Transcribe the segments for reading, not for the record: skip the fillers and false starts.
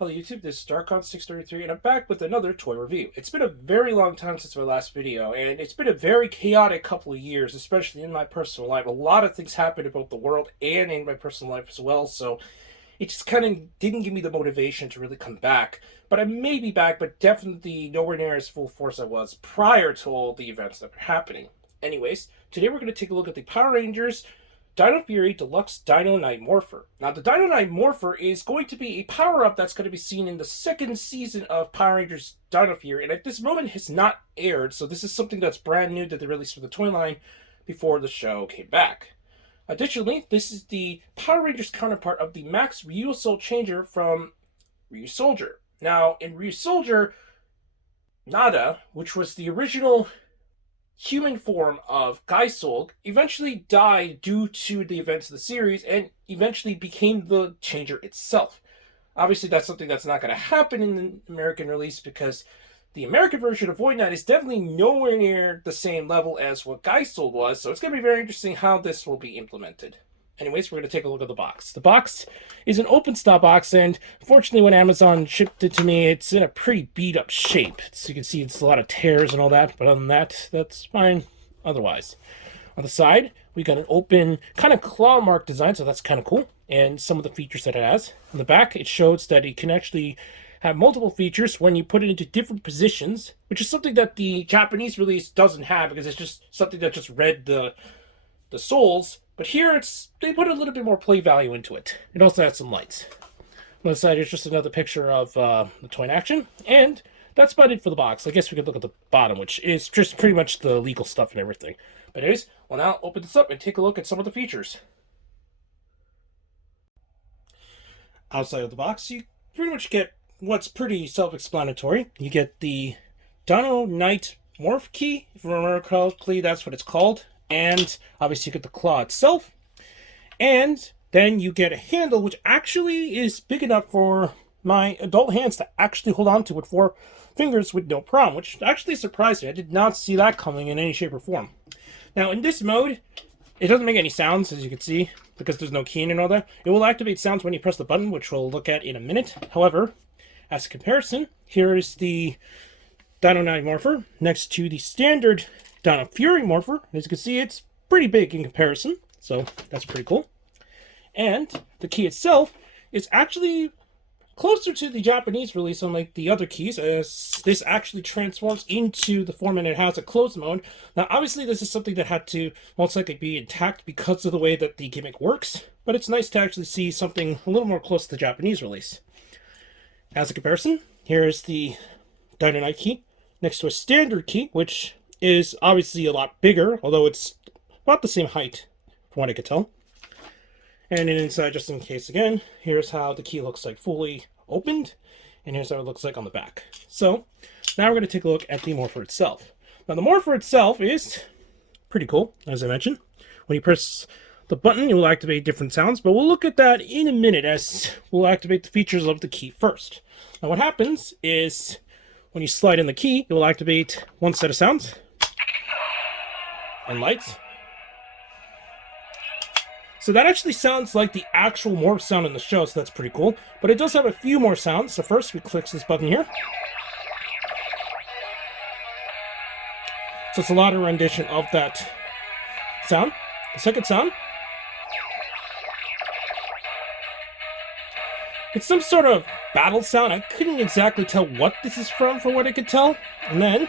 Hello YouTube, this is Darkon633 and I'm back with another toy review. It's been a very long time since my last video, and it's been a very chaotic couple of years, especially in my personal life. A lot of things happened about the world and in my personal life as well, so it just kind of didn't give me the motivation to really come back. But I may be back, but definitely nowhere near as full force I was prior to all the events that were happening. Anyways, today we're going to take a look at the Power Rangers Dino Fury Deluxe Dino Night Morpher. Now, the Dino Night Morpher is going to be a power-up that's going to be seen in the second season of Power Rangers Dino Fury, and at this moment has not aired, so this is something that's brand new that they released for the toy line before the show came back. Additionally, this is the Power Rangers counterpart of the Max Ryusoul Changer from Ryusoulger. Now, in Ryusoulger, Nada, which was the original human form of Gaisolg, eventually died due to the events of the series and eventually became the Changer itself. Obviously, that's something that's not going to happen in the American release because the American version of Void Knight is definitely nowhere near the same level as what Gaisolg was, so it's going to be very interesting how this will be implemented. Anyways, we're going to take a look at the box. The box is an open stop box, and unfortunately when Amazon shipped it to me, it's in a pretty beat up shape. So you can see it's a lot of tears and all that, but other than that, that's fine otherwise. On the side, we got an open kind of claw mark design, so that's kind of cool, and some of the features that it has. On the back, it shows that it can actually have multiple features when you put it into different positions, which is something that the Japanese release doesn't have because it's just something that just read the souls. But here, they put a little bit more play value into it. It also has some lights. On the side, here's just another picture of the toy in action. And that's about it for the box. I guess we could look at the bottom, which is just pretty much the legal stuff and everything. But anyways, we'll now open this up and take a look at some of the features. Outside of the box, you pretty much get what's pretty self-explanatory. You get the Dino Night Morph Key. If you remember correctly, that's what it's called. And obviously you get the claw itself, and then you get a handle which actually is big enough for my adult hands to actually hold on to with 4 fingers with no problem, which actually surprised me. I did not see that coming in any shape or form. Now in this mode, it doesn't make any sounds, as you can see, because there's no key in and all that. It will activate sounds when you press the button, which we'll look at in a minute. However, as a comparison, here is the Dino Night Morpher next to the standard Dino Fury Morpher. As you can see, it's pretty big in comparison, so that's pretty cool. And the key itself is actually closer to the Japanese release, unlike the other keys, as this actually transforms into the form and it has a closed mode. Now, obviously, this is something that had to most likely be intact because of the way that the gimmick works, but it's nice to actually see something a little more close to the Japanese release. As a comparison, here's the Dino Night key next to a standard key, which is obviously a lot bigger, although it's about the same height, from what I could tell. And inside, just in case again, here's how the key looks like fully opened, and here's how it looks like on the back. So, now we're going to take a look at the Morpher itself. Now, the Morpher itself is pretty cool, as I mentioned. When you press the button, it will activate different sounds, but we'll look at that in a minute, as we'll activate the features of the key first. Now, what happens is, when you slide in the key, it will activate one set of sounds and lights. So that actually sounds like the actual morph sound in the show, so that's pretty cool. But it does have a few more sounds. So first, we click this button here. So it's a lot of rendition of that sound. The second sound, it's some sort of battle sound. I couldn't exactly tell what this is from what I could tell. And then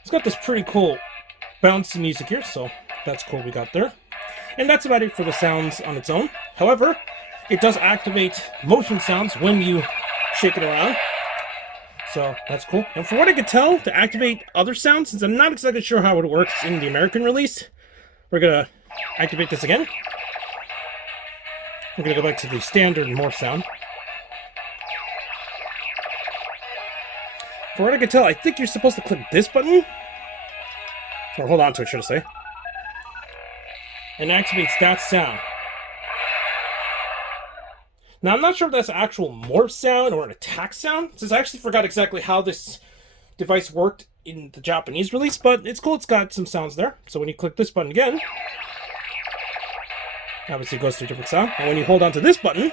it's got this pretty cool bouncy music here, so that's cool we got there. And that's about it for the sounds on its own. However, it does activate motion sounds when you shake it around. So that's cool. And from what I could tell, to activate other sounds, since I'm not exactly sure how it works in the American release, we're going to activate this again. We're going to go back to the standard morph sound. From what I could tell, I think you're supposed to click this button. Or hold on to it, should I say. And activates that sound. Now, I'm not sure if that's an actual morph sound or an attack sound, since I actually forgot exactly how this device worked in the Japanese release, but it's cool, it's got some sounds there. So when you click this button again, Obviously, it goes through a different sound. And when you hold onto this button,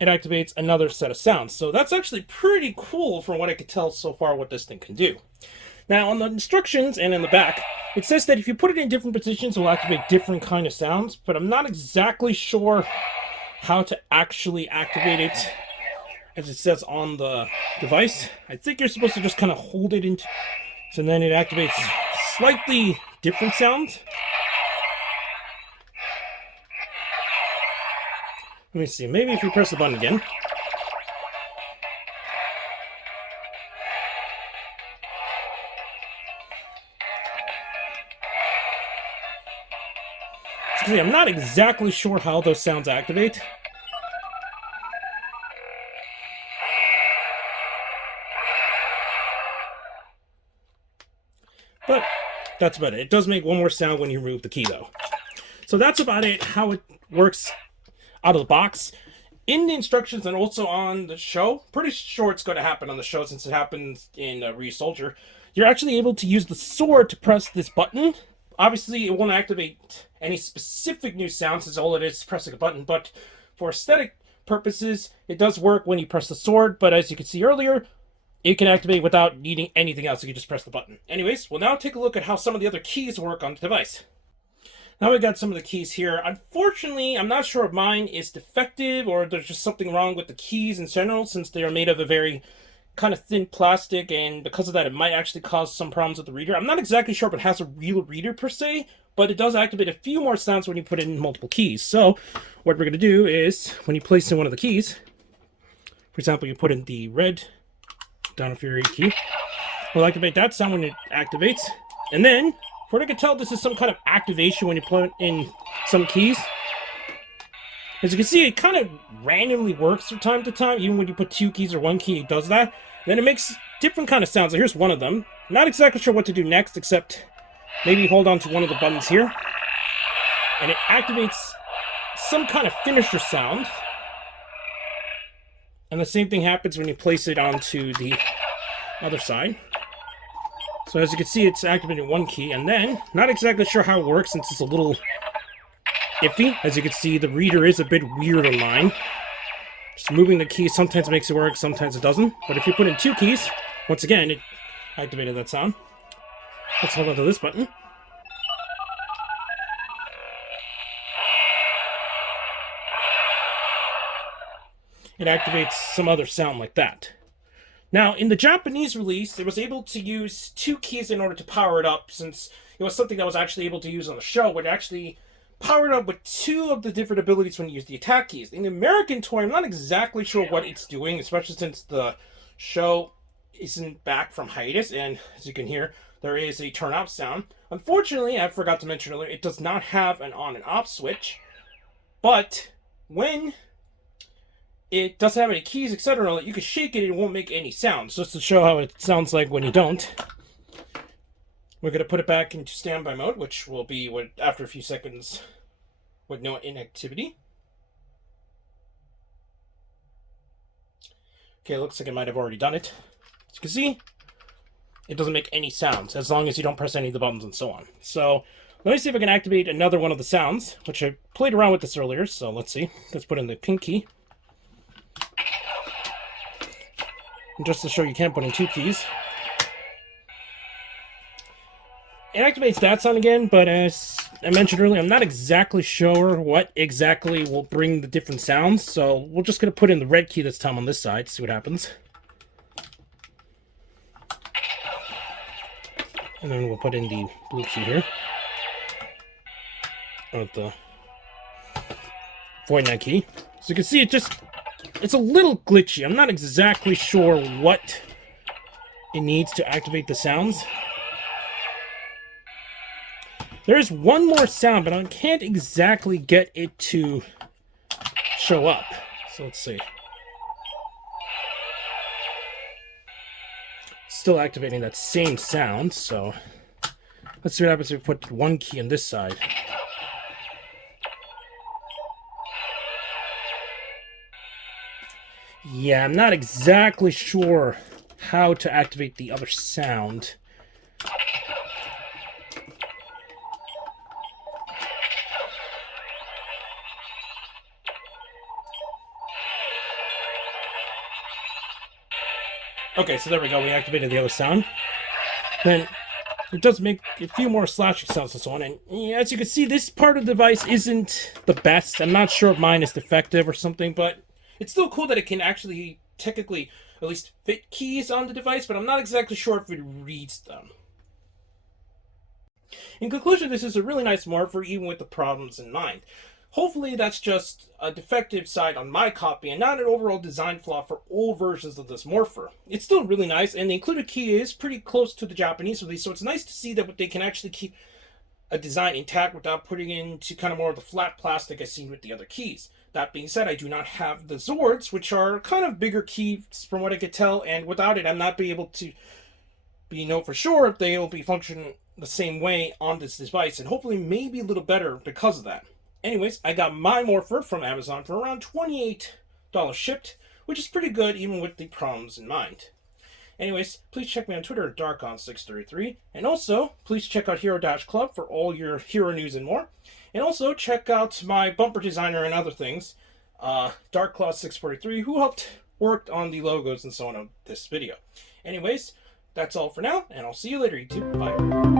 it activates another set of sounds. So that's actually pretty cool from what I could tell so far what this thing can do. Now, on the instructions and in the back, it says that if you put it in different positions, it will activate different kind of sounds, but I'm not exactly sure how to actually activate it as it says on the device. I think you're supposed to just kind of hold it into, so then it activates slightly different sounds. Let me see, maybe if you press the button again. I'm not exactly sure how those sounds activate. But that's about it. It does make one more sound when you remove the key, though. So that's about it, how it works out of the box. In the instructions and also on the show, pretty sure it's going to happen on the show since it happens in Ryusoulger, you're actually able to use the sword to press this button. Obviously, it won't activate any specific new sounds, since all it is pressing a button, but for aesthetic purposes, it does work when you press the sword, but as you can see earlier, it can activate without needing anything else. You can just press the button. Anyways, we'll now take a look at how some of the other keys work on the device. Now we got some of the keys here. Unfortunately, I'm not sure if mine is defective or there's just something wrong with the keys in general, since they are made of a very kind of thin plastic, and because of that, it might actually cause some problems with the reader. I'm not exactly sure if it has a real reader per se, but it does activate a few more sounds when you put in multiple keys. So what we're going to do is, when you place in one of the keys, for example, you put in the red Dino Fury key, we'll activate that sound when it activates. And then, for what I can tell, this is some kind of activation when you put in some keys. As you can see, it kind of randomly works from time to time. Even when you put two keys or one key, it does that. Then it makes different kind of sounds. So here's one of them. Not exactly sure what to do next, except maybe hold on to one of the buttons here. And it activates some kind of finisher sound. And the same thing happens when you place it onto the other side. So as you can see, it's activating one key. And then, not exactly sure how it works since it's a little iffy. As you can see, the reader is a bit weird on mine. Just moving the key sometimes makes it work, sometimes it doesn't. But if you put in two keys, once again, it activated that sound. Let's hold on to this button. It activates some other sound like that. Now, in the Japanese release, it was able to use two keys in order to power it up, since it was something that was actually able to use on the show, where it actually powered up with two of the different abilities when you use the attack keys. In the American toy, I'm not exactly sure what it's doing, especially since the show isn't back from hiatus, and as you can hear, there is a turn off sound. Unfortunately, I forgot to mention earlier, it does not have an on and off switch, but when it doesn't have any keys, etc., you can shake it and it won't make any sounds. Just to show how it sounds like when you don't, we're going to put it back into standby mode, which will be after a few seconds with no inactivity. Okay, it looks like it might have already done it. As you can see, it doesn't make any sounds as long as you don't press any of the buttons and so on. So let me see if I can activate another one of the sounds, which I played around with this earlier. So let's see. Let's put in the pink key. And just to show you can't put in two keys. It activates that sound again, but as I mentioned earlier, I'm not exactly sure what exactly will bring the different sounds, so we're just going to put in the red key this time on this side, see what happens. And then we'll put in the blue key here. With the Void Knight key. So you can see it's a little glitchy. I'm not exactly sure what it needs to activate the sounds. There's one more sound, but I can't exactly get it to show up. So let's see. Still activating that same sound, so let's see what happens if we put one key on this side. Yeah, I'm not exactly sure how to activate the other sound. Okay, so there we go. We activated the other sound. Then it does make a few more slashing sounds and so on. And yeah, as you can see, this part of the device isn't the best. I'm not sure if mine is defective or something, but it's still cool that it can actually technically at least fit keys on the device, but I'm not exactly sure if it reads them. In conclusion, this is a really nice morpher, even with the problems in mind. Hopefully that's just a defective side on my copy and not an overall design flaw for all versions of this morpher. It's still really nice, and the included key is pretty close to the Japanese release, so it's nice to see that they can actually keep a design intact without putting into kind of more of the flat plastic I've seen with the other keys. That being said, I do not have the Zords, which are kind of bigger keys from what I could tell, and without it, I'm not be able to know for sure if they will be functioning the same way on this device, and hopefully maybe a little better because of that. Anyways, I got my morpher from Amazon for around $28 shipped, which is pretty good even with the problems in mind. Anyways, please check me on Twitter at Darkon633, and also please check out Hero Club for all your hero news and more. And also check out my bumper designer and other things, Darkclaw643, who helped work on the logos and so on of this video. Anyways, that's all for now, and I'll see you later, YouTube. Bye.